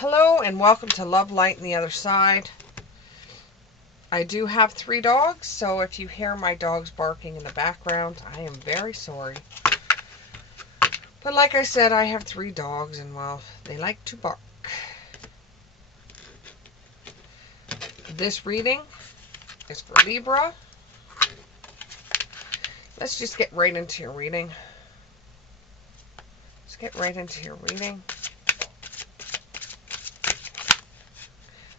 Hello and welcome to Love, Light, and the Other Side. I do have 3 dogs, so if you hear my dogs barking in the background, I am very sorry. But like I said, I have 3 dogs and, well, they like to bark. This reading is for Libra. Let's just get right into your reading. Let's get right into your reading.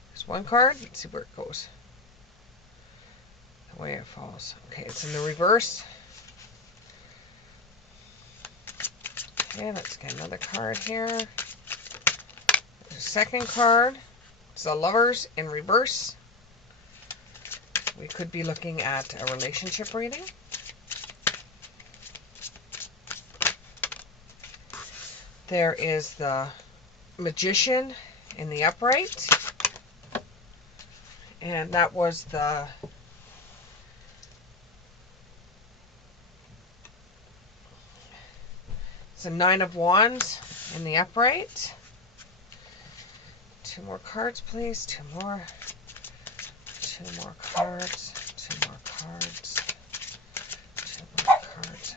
There's one card. Let's see where it goes. The way it falls. Okay, it's in the reverse. Okay, let's get another card here. There's a second card. It's the Lovers in reverse. We could be looking at a relationship reading. There is the Magician in the upright. And that was it's a 9 of Wands in the upright. 2 more cards, please. 2 more. 2 more cards. 2 more cards. 2 more cards.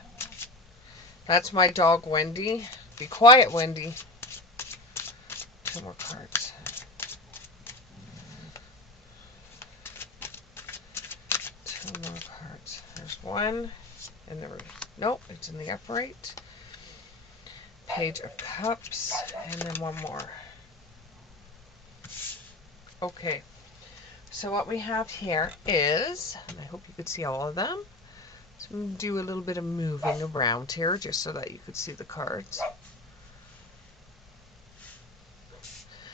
That's my dog, Wendy. Be quiet, Wendy. 2 more cards. 2 more cards. There's one. And nope, it's in the upright. Page of Cups. And then one more. Okay. So what we have here is, and I hope you could see all of them. So I'm going to do a little bit of moving around here just so that you could see the cards.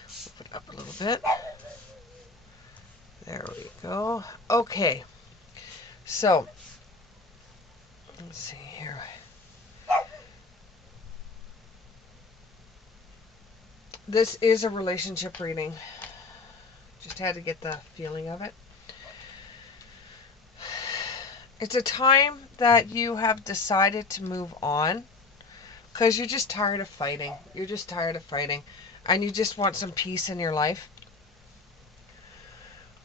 Flip it up a little bit. There we go. Okay. So, let's see here. This is a relationship reading. Just had to get the feeling of it. It's a time that you have decided to move on because you're just tired of fighting. You're just tired of fighting. And you just want some peace in your life.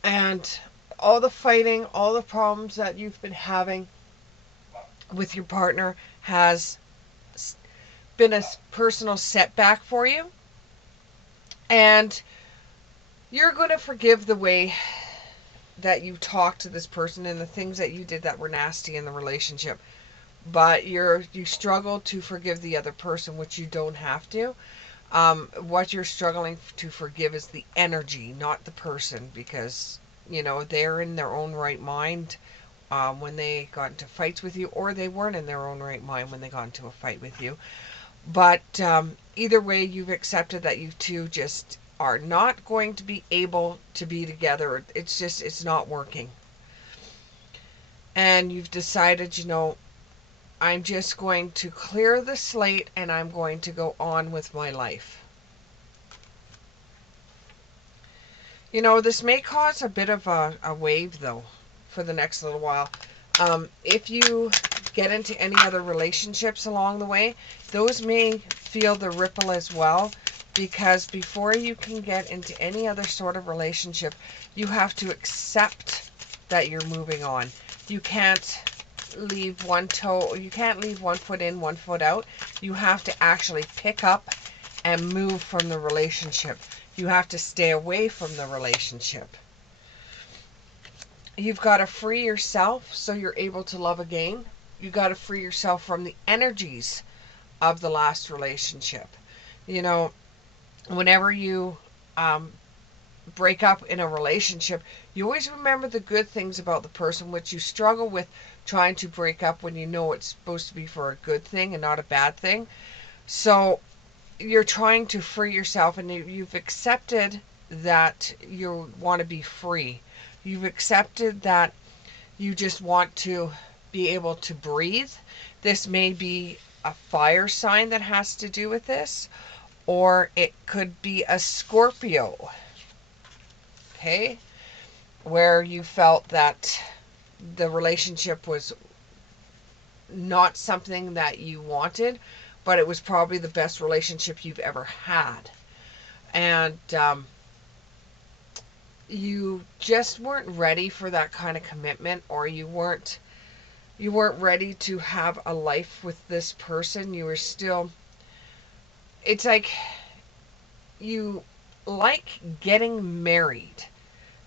And all the fighting, all the problems that you've been having with your partner has been a personal setback for you. And you're going to forgive the way that you talked to this person and the things that you did that were nasty in the relationship. But you struggle to forgive the other person, which you don't have to. What you're struggling to forgive is the energy, not the person, because, you know, they're in their own right mind when they got into fights with you, or they weren't in their own right mind when they got into a fight with you. But either way, you've accepted that you two just are not going to be able to be together. It's not working. And you've decided, you know, I'm just going to clear the slate and I'm going to go on with my life. You know, this may cause a bit of a wave, though, for the next little while. If you get into any other relationships along the way, those may feel the ripple as well. Because before you can get into any other sort of relationship, you have to accept that you're moving on. You can't leave one foot in, one foot out. You have to actually pick up and move from the relationship. You have to stay away from the relationship. You've got to free yourself so you're able to love again. You've got to free yourself from the energies of the last relationship. You know, whenever you break up in a relationship, you always remember the good things about the person, which you struggle with trying to break up when you know it's supposed to be for a good thing and not a bad thing. So you're trying to free yourself, and you've accepted that you want to be free. You've accepted that you just want to be able to breathe. This may be a fire sign that has to do with this, or it could be a Scorpio, okay, where you felt that the relationship was not something that you wanted, but it was probably the best relationship you've ever had. And you just weren't ready for that kind of commitment, or you weren't ready to have a life with this person. You were still, it's like you like getting married.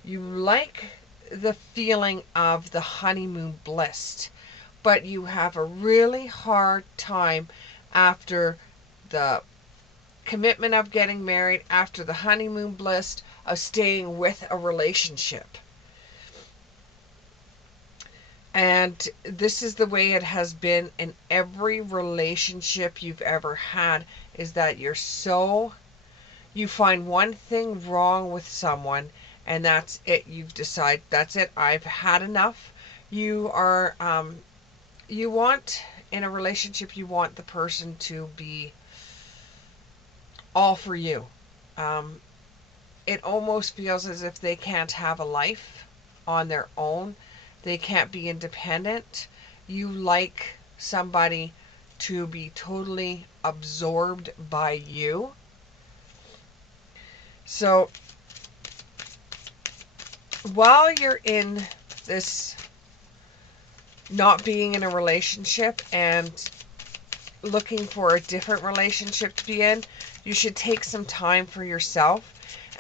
You like the feeling of the honeymoon bliss, but you have a really hard time after the commitment of getting married, after the honeymoon bliss of staying with a relationship. And this is the way it has been in every relationship you've ever had, is that you find one thing wrong with someone, and that's it. You've decided, that's it, I've had enough. You are, you want, in a relationship, you want the person to be all for you. Um, it almost feels as if they can't have a life on their own. They can't be independent. You like somebody to be totally absorbed by you. So while you're in this not being in a relationship and looking for a different relationship to be in, you should take some time for yourself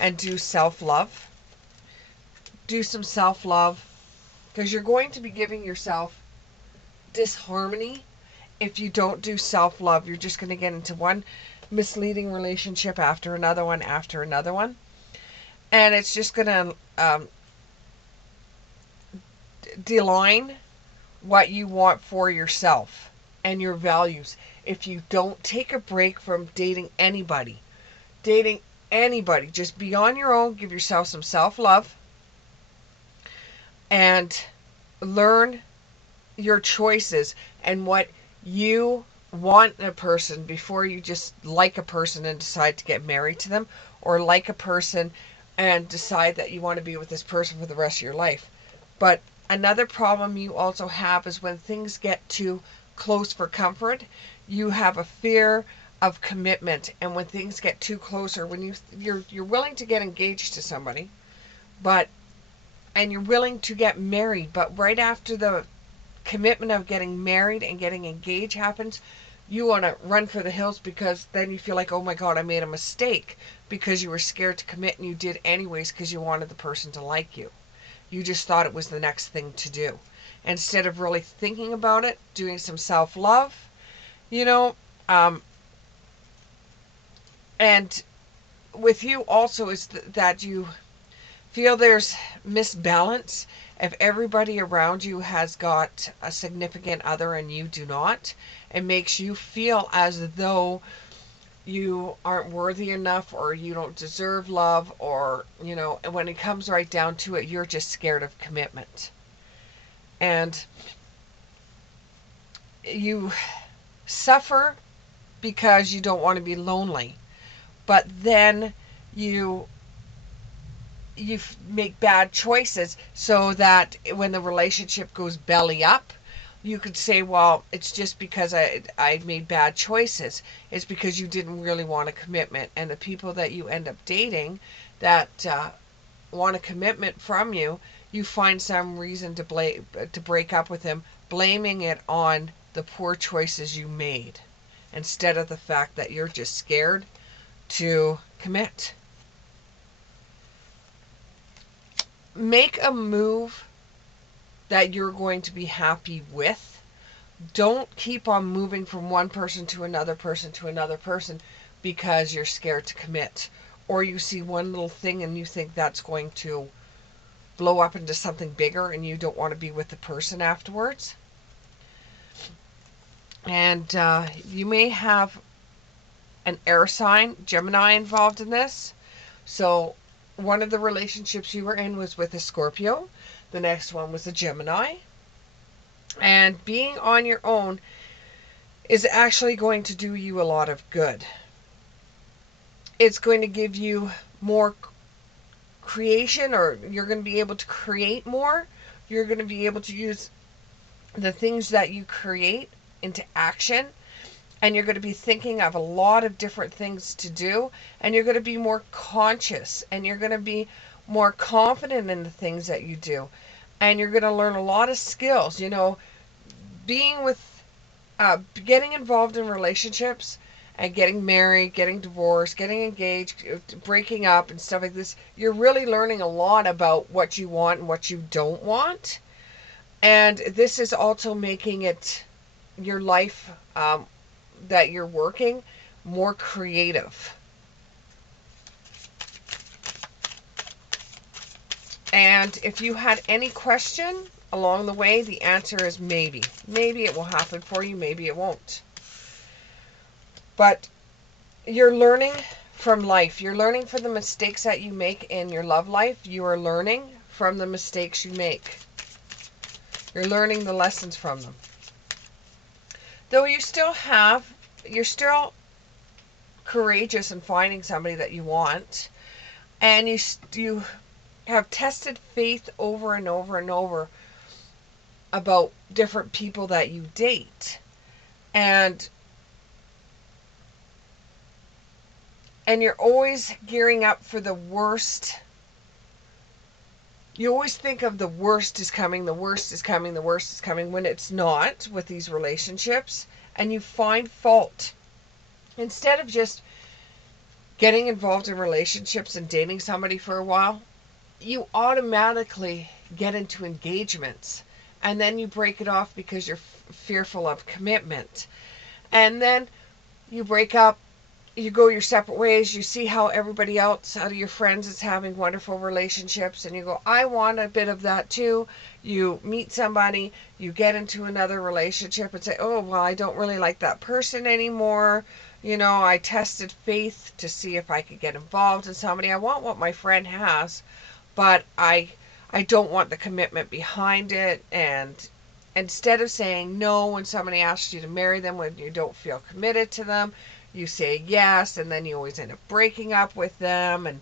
and do self-love. Do some self-love, because you're going to be giving yourself disharmony if you don't do self-love. You're just going to get into one misleading relationship after another one after another one. And it's just going to deline what you want for yourself and your values if you don't take a break from dating anybody. Just be on your own, give yourself some self-love, and learn your choices and what you want in a person before you just like a person and decide to get married to them, or like a person and decide that you want to be with this person for the rest of your life. But another problem you also have is when things get too close for comfort, you have a fear of commitment. And when things get too close, or when you're willing to get engaged to somebody, but and you're willing to get married, but right after the commitment of getting married and getting engaged happens, you want to run for the hills, because then you feel like, oh my God, I made a mistake, because you were scared to commit and you did anyways because you wanted the person to like you. You just thought it was the next thing to do. Instead of really thinking about it, doing some self-love, you know, and with you also is that you feel there's misbalance. If everybody around you has got a significant other and you do not, it makes you feel as though you aren't worthy enough, or you don't deserve love, or, and when it comes right down to it, you're just scared of commitment. And you suffer because you don't want to be lonely. But then you make bad choices, so that when the relationship goes belly up, you could say, well, it's just because I made bad choices. It's because you didn't really want a commitment. And the people that you end up dating that want a commitment from you, you find some reason to break up with them, blaming it on the poor choices you made, instead of the fact that you're just scared to commit. Make a move that you're going to be happy with. Don't keep on moving from one person to another person to another person because you're scared to commit. Or you see one little thing and you think that's going to blow up into something bigger and you don't want to be with the person afterwards. And you may have an air sign, Gemini, involved in this. So one of the relationships you were in was with a Scorpio. The next one was a Gemini. And being on your own is actually going to do you a lot of good. It's going to give you more creation, or you're going to be able to create more. You're going to be able to use the things that you create into action. and you're going to be thinking of a lot of different things to do, and you're going to be more conscious, and you're going to be more confident in the things that you do, and you're going to learn a lot of skills. You know, being with getting involved in relationships and getting married, getting divorced, getting engaged, breaking up and stuff like this, you're really learning a lot about what you want and what you don't want. And this is also making it your life, that you're working, more creative. And if you had any question along the way, the answer is maybe. Maybe it will happen for you, maybe it won't. But you're learning from life. You're learning from the mistakes that you make in your love life. You are learning from the mistakes you make. You're learning the lessons from them. Though you're still courageous in finding somebody that you want, and you have tested faith over and over and over about different people that you date, and you're always gearing up for the worst. You always think of the worst is coming, the worst is coming, the worst is coming, when it's not with these relationships, and you find fault. Instead of just getting involved in relationships and dating somebody for a while, you automatically get into engagements, and then you break it off because you're fearful of commitment. And then you break up, you go your separate ways, you see how everybody else out of your friends is having wonderful relationships, and you go, I want a bit of that too. You meet somebody, you get into another relationship and say, oh, well, I don't really like that person anymore. You know, I tested faith to see if I could get involved in somebody. I want what my friend has, but I don't want the commitment behind it. And instead of saying no when somebody asks you to marry them when you don't feel committed to them, you say yes, and then you always end up breaking up with them. And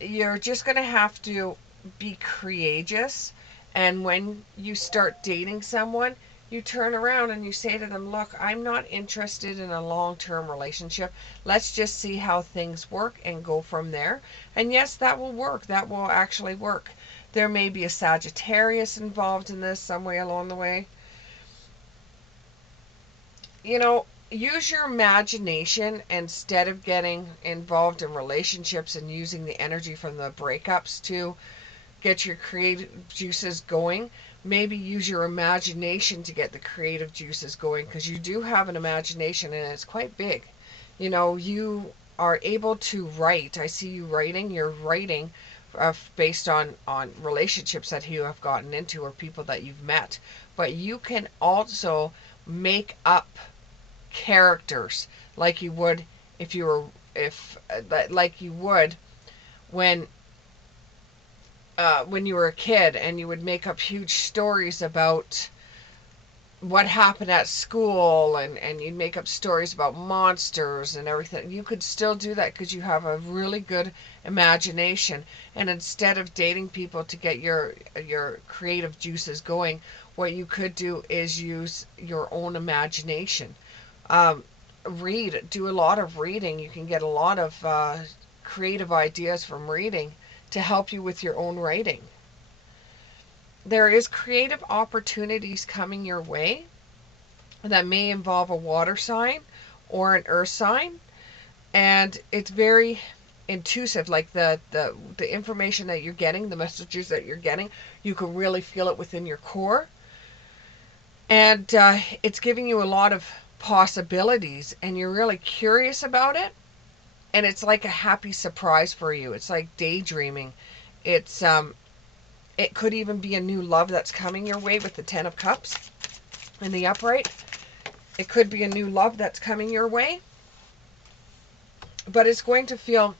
you're just going to have to be courageous. And when you start dating someone, you turn around and you say to them, look, I'm not interested in a long-term relationship. Let's just see how things work and go from there. And yes, that will work. That will actually work. There may be a Sagittarius involved in this some way along the way. You know, use your imagination instead of getting involved in relationships and using the energy from the breakups to get your creative juices going. Maybe use your imagination to get the creative juices going, because you do have an imagination and it's quite big. You know, you are able to write. I see you writing. You're writing based on relationships that you have gotten into or people that you've met. But you can also make up characters like you would if you were if like you would when you were a kid, and you would make up huge stories about what happened at school, and you'd make up stories about monsters and everything. You could still do that because you have a really good imagination. And instead of dating people to get your creative juices going, what you could do is use your own imagination. um, do a lot of reading. You can get a lot of creative ideas from reading to help you with your own writing. There is creative opportunities coming your way that may involve a water sign or an earth sign, and it's very intuitive. Like the information that you're getting, the messages that you're getting, you can really feel it within your core. And it's giving you a lot of possibilities, and you're really curious about it, and it's like a happy surprise for you. It's like daydreaming. It's it could even be a new love that's coming your way with the 10 of Cups in the upright. It could be a new love that's coming your way, but it's going to feel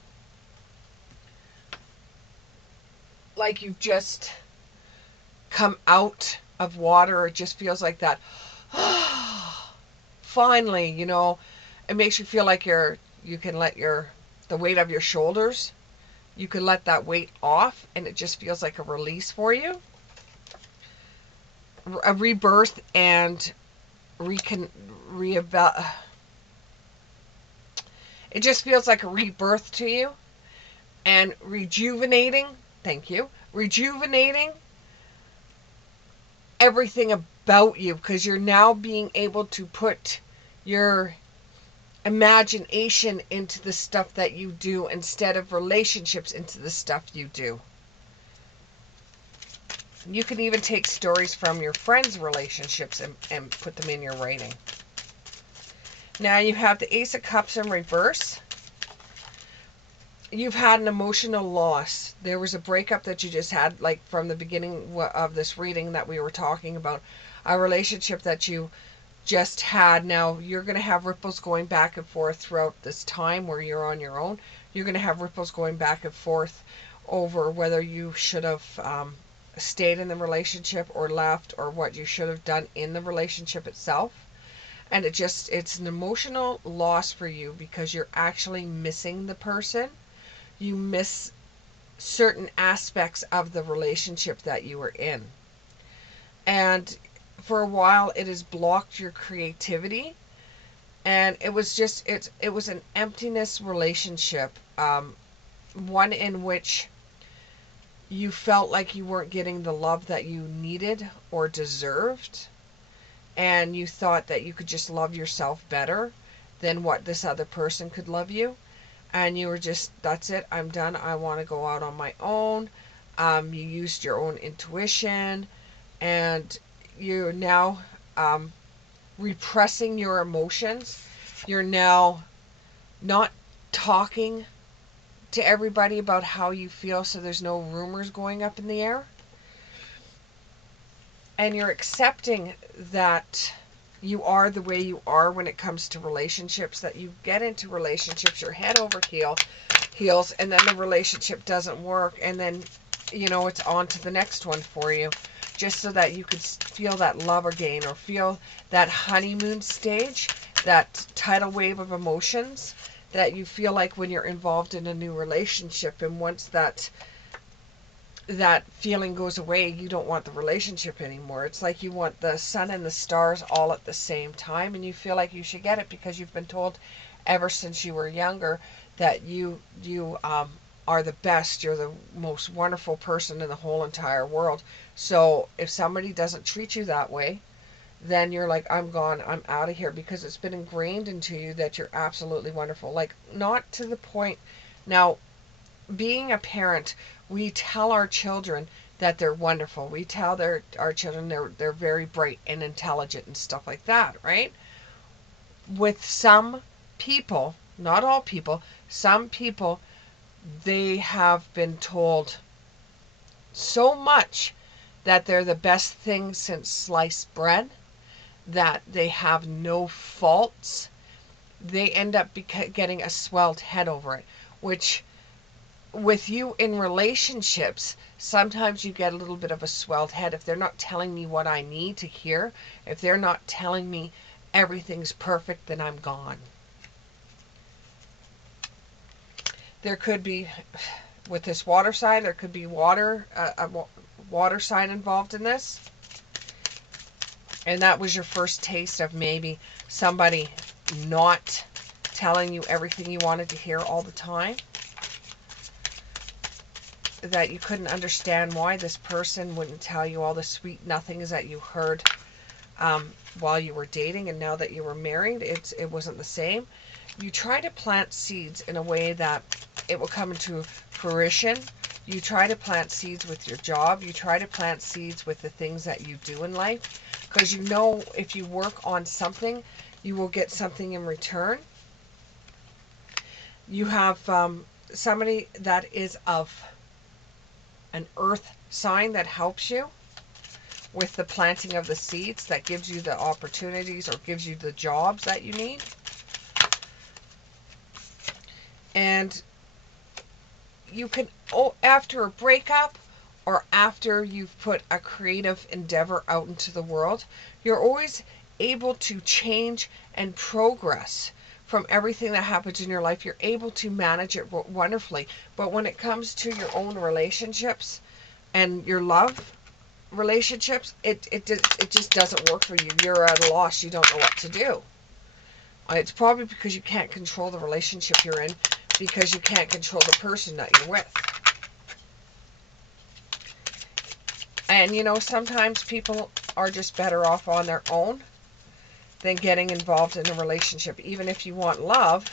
like you've just come out of water. It just feels like that. Finally, you know, it makes you feel like you can let the weight of your shoulders, you can let that weight off, and it just feels like a release for you, a rebirth, and recon reeval it just feels like a rebirth to you, and rejuvenating. Thank you. Rejuvenating everything about you, because you're now being able to put your imagination into the stuff that you do instead of relationships into the stuff you do. You can even take stories from your friends' relationships and put them in your writing. Now you have the Ace of Cups in reverse. You've had an emotional loss. There was a breakup that you just had, like from the beginning of this reading that we were talking about, a relationship that you just had. Now you're going to have ripples going back and forth throughout this time where you're on your own. You're going to have ripples going back and forth over whether you should have stayed in the relationship or left, or what you should have done in the relationship itself. And it's an emotional loss for you because you're actually missing the person. You miss certain aspects of the relationship that you were in. And for a while it has blocked your creativity, and it was an emptiness relationship, one in which you felt like you weren't getting the love that you needed or deserved, and you thought that you could just love yourself better than what this other person could love you, and you were just, that's it, I'm done, I want to go out on my own. You used your own intuition, and you're now repressing your emotions. You're now not talking to everybody about how you feel, so there's no rumors going up in the air. And you're accepting that you are the way you are when it comes to relationships, that you get into relationships, you're head over heels, and then the relationship doesn't work, and then, it's on to the next one for you, just so that you could feel that love again, or feel that honeymoon stage, that tidal wave of emotions that you feel like when you're involved in a new relationship. And once that feeling goes away, you don't want the relationship anymore. It's like you want the sun and the stars all at the same time, and you feel like you should get it because you've been told ever since you were younger that you are the best, you're the most wonderful person in the whole entire world. So if somebody doesn't treat you that way, then you're like, I'm gone, I'm out of here, because it's been ingrained into you that you're absolutely wonderful. Like, not to the point. Now, being a parent, we tell our children that they're wonderful. We tell our children they're very bright and intelligent and stuff like that, right? With some people, not all people, some people, they have been told so much that they're the best thing since sliced bread, that they have no faults. They end up getting a swelled head over it, which, with you in relationships, sometimes you get a little bit of a swelled head if they're not telling me what I need to hear. If they're not telling me everything's perfect, then I'm gone. There could be, with this water sign, there could be a water sign involved in this. And that was your first taste of maybe somebody not telling you everything you wanted to hear all the time. That you couldn't understand why this person wouldn't tell you all the sweet nothings that you heard while you were dating, and now that you were married, it wasn't the same. You try to plant seeds in a way that it will come into fruition. You try to plant seeds with your job. You try to plant seeds with the things that you do in life, because you know if you work on something, you will get something in return. You have somebody that is of an earth sign that helps you with the planting of the seeds, that gives you the opportunities or gives you the jobs that you need. And you can, after a breakup or after you've put a creative endeavor out into the world, you're always able to change and progress from everything that happens in your life. You're able to manage it wonderfully. But when it comes to your own relationships and your love, relationships, it just doesn't work for you. You're at a loss. You don't know what to do. It's probably because you can't control the relationship you're in, because you can't control the person that you're with. And sometimes people are just better off on their own than getting involved in a relationship. Even if you want love,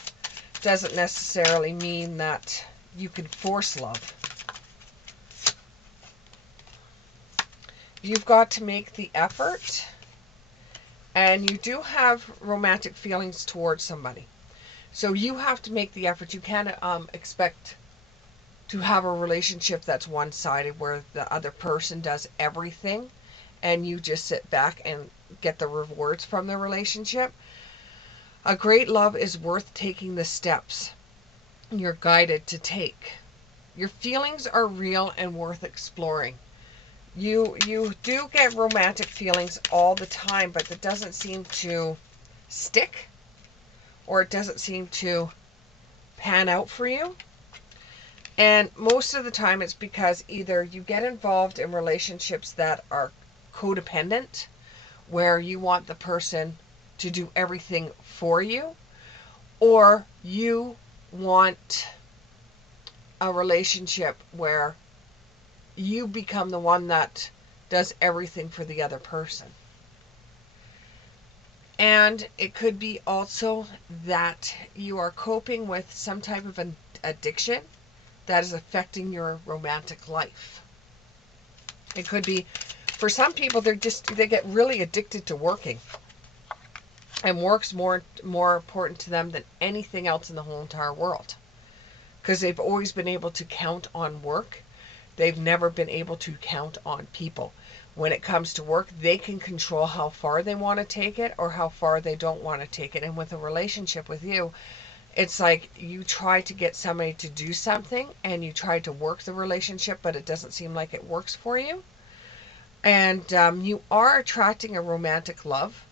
doesn't necessarily mean that you can force love. You've got to make the effort, and you do have romantic feelings towards somebody. So you have to make the effort. You can't expect to have a relationship that's one-sided, where the other person does everything and you just sit back and get the rewards from the relationship. A great love is worth taking the steps you're guided to take. Your feelings are real and worth exploring. You do get romantic feelings all the time, but it doesn't seem to stick, or it doesn't seem to pan out for you. And most of the time it's because either you get involved in relationships that are codependent, where you want the person to do everything for you, or you want a relationship where you become the one that does everything for the other person. And it could be also that you are coping with some type of an addiction that is affecting your romantic life. It could be, for some people, they get really addicted to working, and work's more important to them than anything else in the whole entire world, because they've always been able to count on work. They've never been able to count on people. When it comes to work, they can control how far they want to take it or how far they don't want to take it. And with a relationship with you, it's like you try to get somebody to do something and you try to work the relationship, but it doesn't seem like it works for you. And you are attracting a romantic love.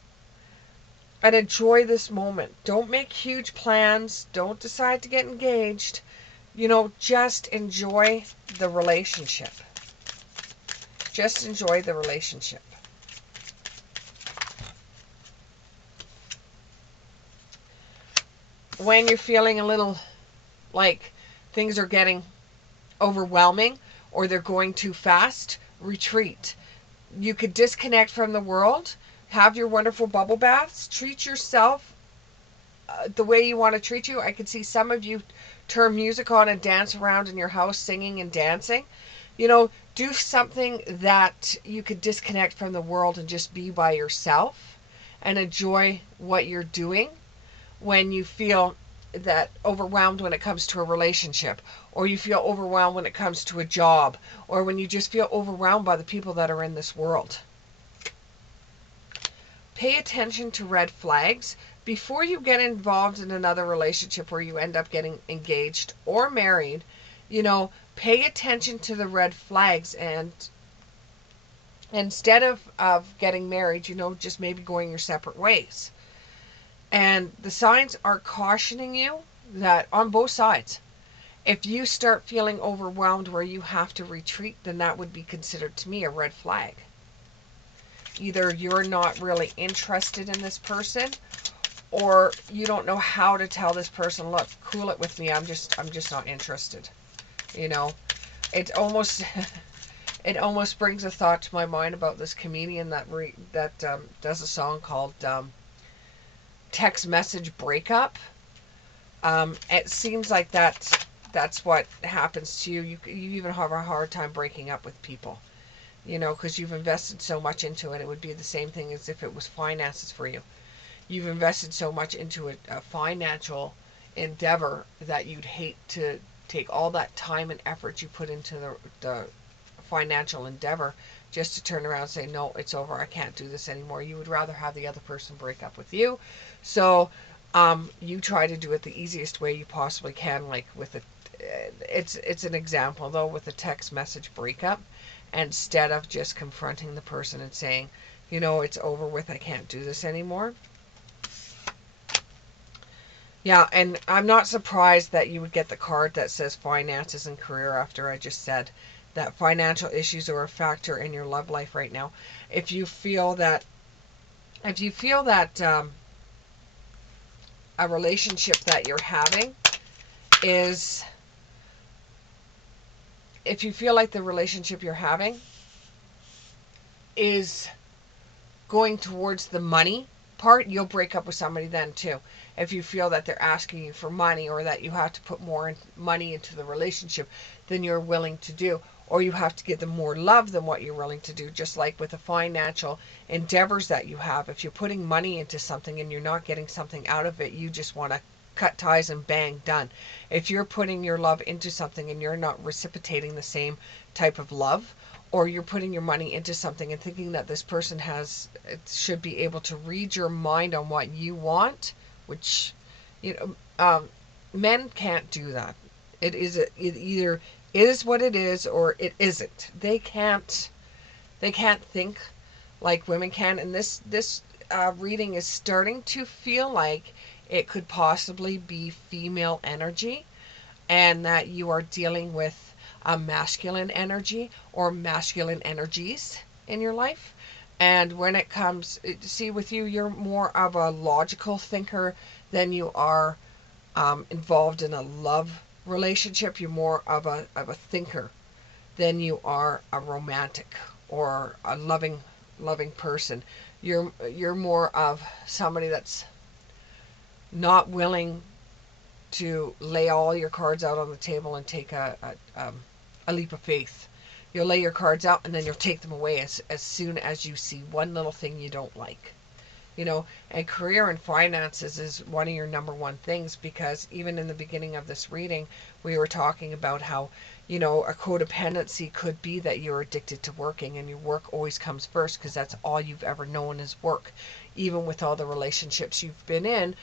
And enjoy this moment. Don't make huge plans. Don't decide to get engaged. Just enjoy the relationship. Just enjoy the relationship. When you're feeling a little like things are getting overwhelming or they're going too fast, retreat. You could disconnect from the world, have your wonderful bubble baths, treat yourself the way you want to treat you. I could see some of you turn music on and dance around in your house singing and dancing. Do something that you could disconnect from the world and just be by yourself and enjoy what you're doing when you feel that overwhelmed when it comes to a relationship, or you feel overwhelmed when it comes to a job, or when you just feel overwhelmed by the people that are in this world. Pay attention to red flags before you get involved in another relationship where you end up getting engaged or married. Pay attention to the red flags, and instead of getting married, just maybe going your separate ways. And the signs are cautioning you that on both sides, if you start feeling overwhelmed where you have to retreat, then that would be considered to me a red flag. Either you're not really interested in this person, or you don't know how to tell this person, look, cool it with me. I'm just not interested. It almost it almost brings a thought to my mind about this comedian that does a song called Text Message Breakup. It seems like that's what happens to you. You even have a hard time breaking up with people, because you've invested so much into it. It would be the same thing as if it was finances for you. You've invested so much into a financial endeavor that you'd hate to take all that time and effort you put into the financial endeavor just to turn around and say, no, it's over, I can't do this anymore. You would rather have the other person break up with you. So you try to do it the easiest way you possibly can, like with it's an example though, with a text message breakup. Instead of just confronting the person and saying, it's over with, I can't do this anymore. Yeah, and I'm not surprised that you would get the card that says finances and career after I just said that financial issues are a factor in your love life right now. If you feel that, if you feel that a relationship that you're having is, if you feel like the relationship you're having is going towards the money part, you'll break up with somebody then too. If you feel that they're asking you for money, or that you have to put more money into the relationship than you're willing to do, or you have to give them more love than what you're willing to do, just like with the financial endeavors that you have. If you're putting money into something and you're not getting something out of it, you just want to cut ties and bang, done. If you're putting your love into something and you're not reciprocating the same type of love, or you're putting your money into something and thinking that this person should be able to read your mind on what you want, which, you know, men can't do that. It either is what it is or it isn't. They can't think like women can. And this reading is starting to feel like it could possibly be female energy, and that you are dealing with a masculine energy or masculine energies in your life. And when it comes, see, with you, you're more of a logical thinker than you are involved in a love relationship. You're more of a thinker than you are a romantic or a loving person. You're more of somebody that's not willing to lay all your cards out on the table and take a leap of faith. You'll lay your cards out and then you'll take them away as soon as you see one little thing you don't like. You know, and career and finances is one of your number one things, because even in the beginning of this reading, we were talking about how, you know, a codependency could be that you're addicted to working and your work always comes first because that's all you've ever known is work. Even with all the relationships you've been in,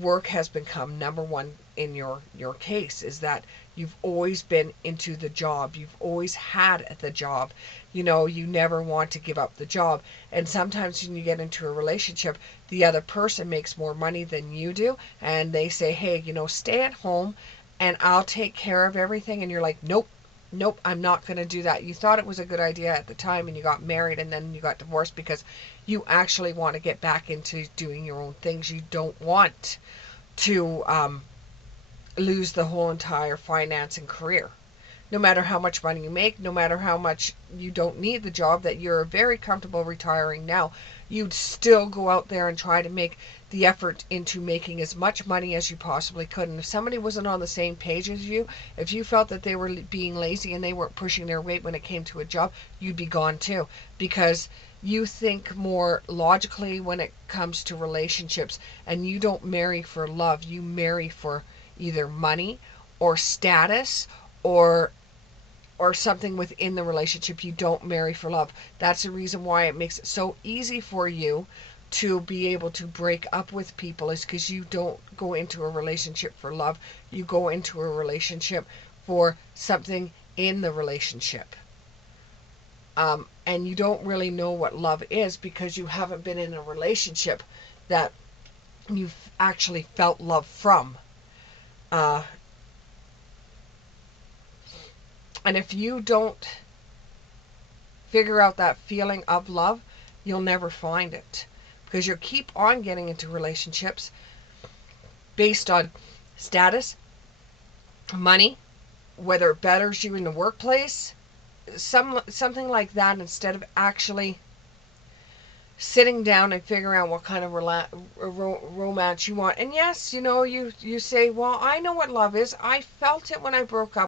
work has become number one in your case, is that you've always been into the job. You've always had the job. You know, you never want to give up the job. And sometimes when you get into a relationship, the other person makes more money than you do, and they say, hey, you know, stay at home and I'll take care of everything. And you're like, nope, nope, I'm not going to do that. You thought it was a good idea at the time and you got married and then you got divorced because you actually want to get back into doing your own things. You don't want to lose the whole entire finance and career. No matter how much money you make, no matter how much you don't need the job, that you're very comfortable retiring now, you'd still go out there and try to make the effort into making as much money as you possibly could. And if somebody wasn't on the same page as you, if you felt that they were being lazy and they weren't pushing their weight when it came to a job, you'd be gone too. Because you think more logically when it comes to relationships, and you don't marry for love. You marry for either money or status or something within the relationship. You don't marry for love. That's the reason why it makes it so easy for you to be able to break up with people, is because you don't go into a relationship for love. You go into a relationship for something in the relationship. And you don't really know what love is because you haven't been in a relationship that you've actually felt love from. Uh, and if you don't figure out that feeling of love, you'll never find it, because you'll keep on getting into relationships based on status, money, whether it betters you in the workplace, something like that, instead of actually sitting down and figuring out what kind of romance you want. And yes, you know, you say, well, I know what love is. I felt it when I broke up